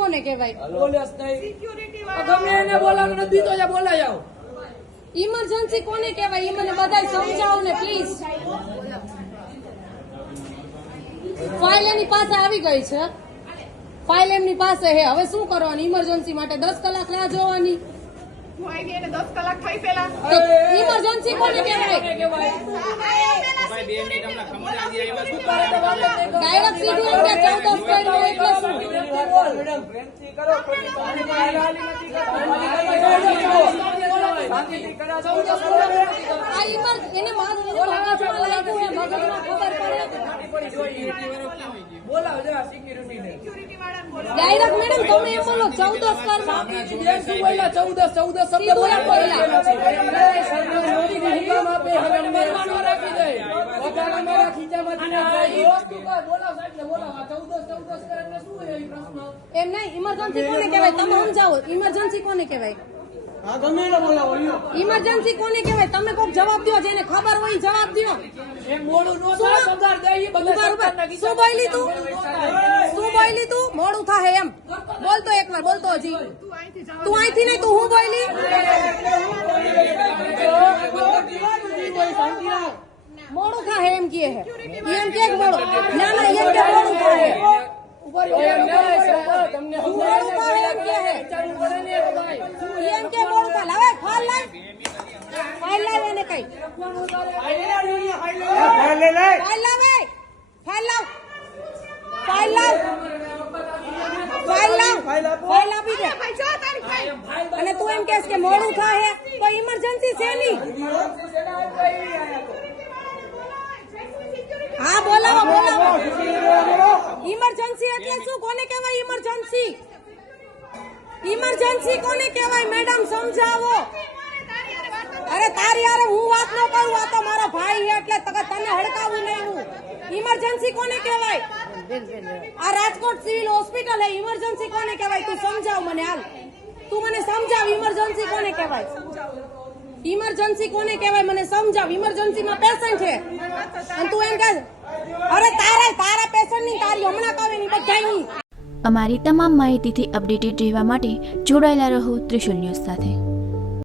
કોને કહેવાય? પોલીસ નહીં ગમે એને બોલાવો નથી તો બોલાય આવો. ઇમરજન્સી કોને કહેવાય? એ મને બધા સમજાવો ને પ્લીઝ ફાઇલ એની પાસે આવી ગઈ છે. ફાઇલ એમની પાસે હે હવે શું કરવાની? ઇમરજન્સી માટે દસ કલાક રાહ જોવાની. ઇમરજન્સી કોને કહેવાય? ડાયરેક્ટ સીધું ચૌદ દસ કર્યું એટલે શું મેડમ પ્રેમથી કરો બોલાવો જરા સિક્યુરિટીને. ડાયરેક્ટ મેડમ તમે એમ બોલો ચૌદ કરવા બેન શું બોલ્યા? ચૌદસ શબ્દ રાખી દે. બોલાવો બોલાવો. ચૌદસ ચૌદસ કરે એટલે શું છે એ પ્રશ્ન? એમ નહીં? ઇમરજન્સી કોને કહેવાય? તમે સમજાવો. ઇમરજન્સી કોને કહેવાય? ઇમરજન્સી કોને કહેવાય? તમે કોઈક જવાબ દો જેને ખબર હોય જવાબ દો મોડું શું? થાય, બોલી તું. શું બોલી તું? મોડું એમ. બોલતો એકવાર બોલતો હજી તું અહીંથી જા તું અહીંથી નહીં તું હું બોલી? મોડું થાય એમ કે એમ કે મોડું ના ના એમ કે મોડું થાય ઊભા રહો. એમ નહીં, સાહેબ, તમને એમ કે ફાઇલ લાવ એને કઈ? ફાઇલ લાવે ફાઇલ લાવ. ફાઇલ લાવ. ફાઇલ લાવ. ફાઇલ આપી દે. અને તું એમ કેસ કે મોડું થાય તો ઇમરજન્સી છે ની હા બોલાવો બોલાવો. ઇમરજન્સી એટલે શું? કોને કહેવાય ઇમરજન્સી ઇમરજન્સી કોને કહેવાય? મેડમ સમજાવો. અરે તારી અરે હું વાત ન કરું, આ તો મારો ભાઈ એટલે તને હડકાવું નહીં હું. ઇમરજન્સી કોને કહેવાય? આ રાજકોટ સિવિલ હોસ્પિટલ હે. ઇમરજન્સી કોને કહેવાય? તું સમજાવ મને હાલ. તું મને સમજાવ ઇમરજન્સી કોને કહેવાય? ઇમરજન્સી કોને કહેવાય? મને સમજાવ. ઇમરજન્સીમાં પેશન્ટ છે. અને તું એમ કહે, અરે તારે, તારા ની તારી હમણાં કાવે ની બધાયની. અમારી તમામ માહિતીથી અપડેટેડ રહેવા માટે જોડાયેલા રહો ત્રિશુલ ન્યૂઝ સાથે.